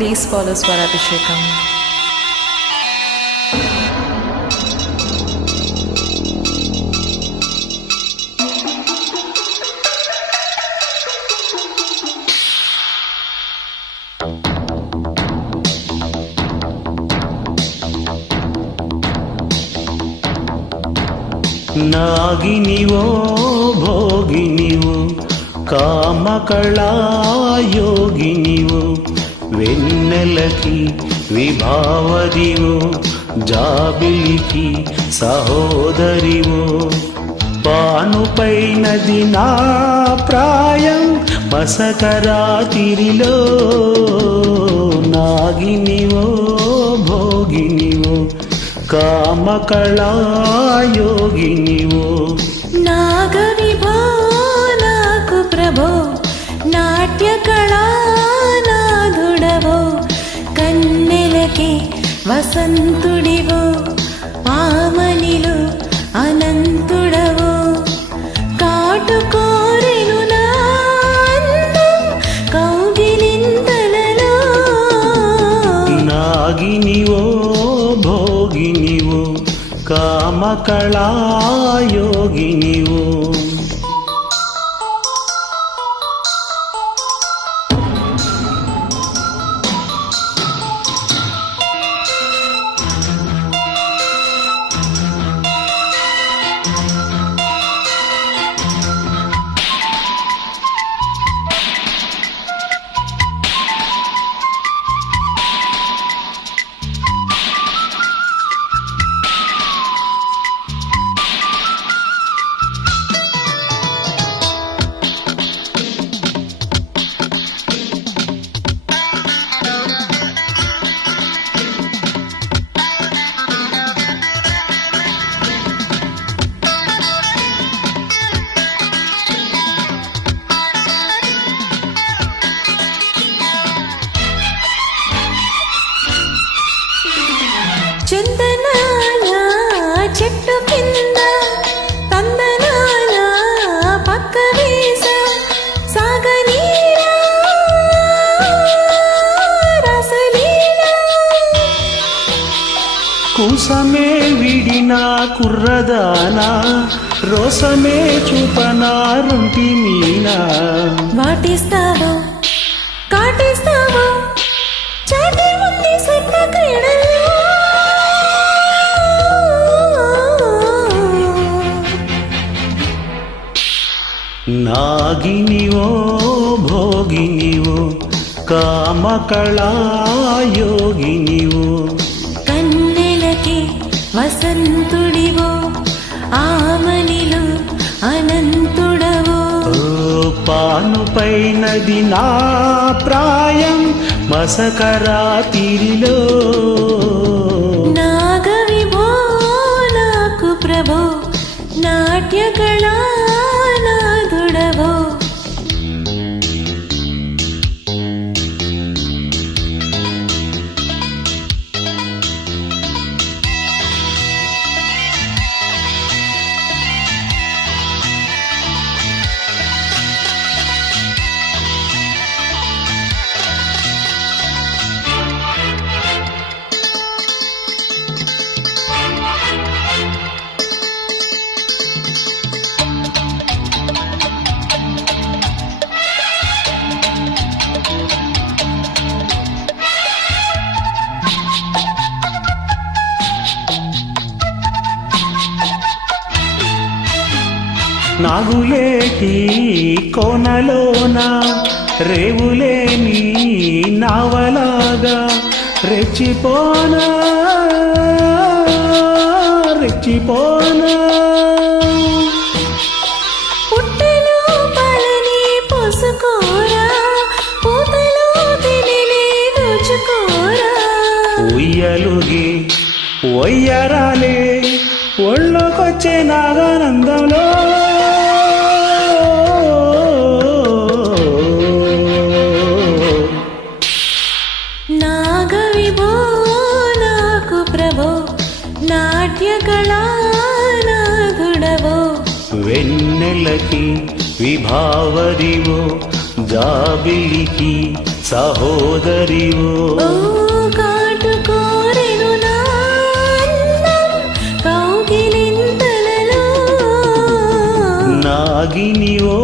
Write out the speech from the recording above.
please follow Swarabhishekam. ನಾಗಿನಿವೋ ಭೋಗಿನಿವೋ కామకళాయోగినివో వెన్నెలకి విభావదివో జాబిలికి సహోదరివో. పానుపైనది నా ప్రాయం మసకరాతిరిలో నాగినివో భోగినివో కామకళాయోగినివో. వసంతుడివో ఆమనిలో అనంతుడవో కాటుకోరెను నా నాగినివో భోగినివో కామకళాయోగినివో. చెట్టు కింద తందనాల పక్క వేస సాగనీరా రసలీలా. కుసమే విడిన కుర్రదానా రోసమే చూపనారుంటి మీనా. వాటిస్తావో కాటిస్తావో? నాగినివో భోగినివో కామకళాయోగినివో కన్నెలకి వసంతుడివో ఆమనిలో అనంతుడవో ఓ పానుపైనది నా ప్రాయం మసకరాతిరిలో నాగవిభో నాగులేటి కోనలోన రేవులేని నావలాగా రెచ్చిపోనా? రెచ్చిపోనా? ఉయ్యలుగి ఒయ్యరాలే ఒళ్ళోకొచ్చే నాగానందంలో నాట్య కళానాథుడవో వెన్నెలకి విభావరివో జాబిలికి సహోదరివో. కాటుకోరెను నాగినివో